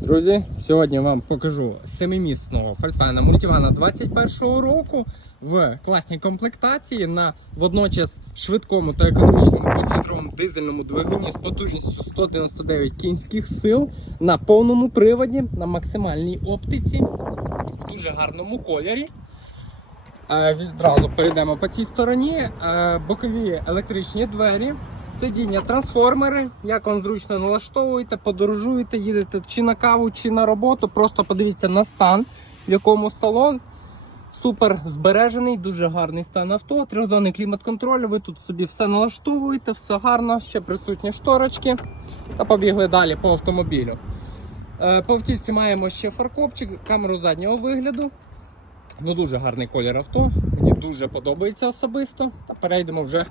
Друзі, сьогодні вам покажу семимісного Volkswagen Multivan 21 року в класній комплектації на водночас швидкому та економічному двохлітровому дизельному двигуні з потужністю 199 кінських сил на повному приводі на максимальній оптиці в дуже гарному кольорі. Е, Відразу перейдемо по цій стороні. Е, Бокові електричні двері, сидіння, трансформери. Як вам зручно налаштовуєте, подорожуєте, їдете чи на каву, чи на роботу. Просто подивіться на стан, в якому салон. Супер збережений, дуже гарний стан авто. Трьохзонний клімат-контроль. Ви тут собі все налаштовуєте, все гарно, ще присутні шторочки. Та побігли далі по автомобілю. Е, По автівці маємо ще фаркопчик, камеру заднього вигляду. Ну, дуже гарний колір авто. Мені дуже подобається особисто. Та перейдемо вже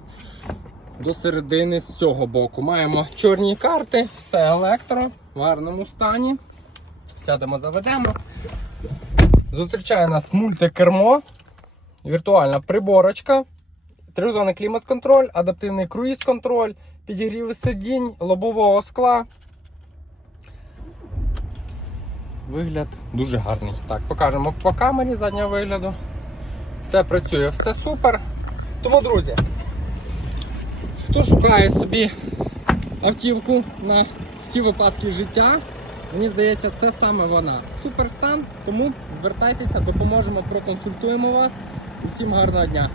до середини з цього боку. Маємо чорні карти, все електро, в гарному стані. Сядемо, заведемо. Зустрічає нас мультикермо, віртуальна приборочка, тризонний клімат-контроль, адаптивний круїз-контроль, підігріви сидінь, лобового скла. Вигляд дуже гарний. Так, покажемо по камері заднього вигляду. Все працює, все супер. Тому, друзі, хто шукає собі автівку на всі випадки життя, мені здається, це саме вона. Суперстан, тому звертайтеся, допоможемо, проконсультуємо вас. Усім гарного дня!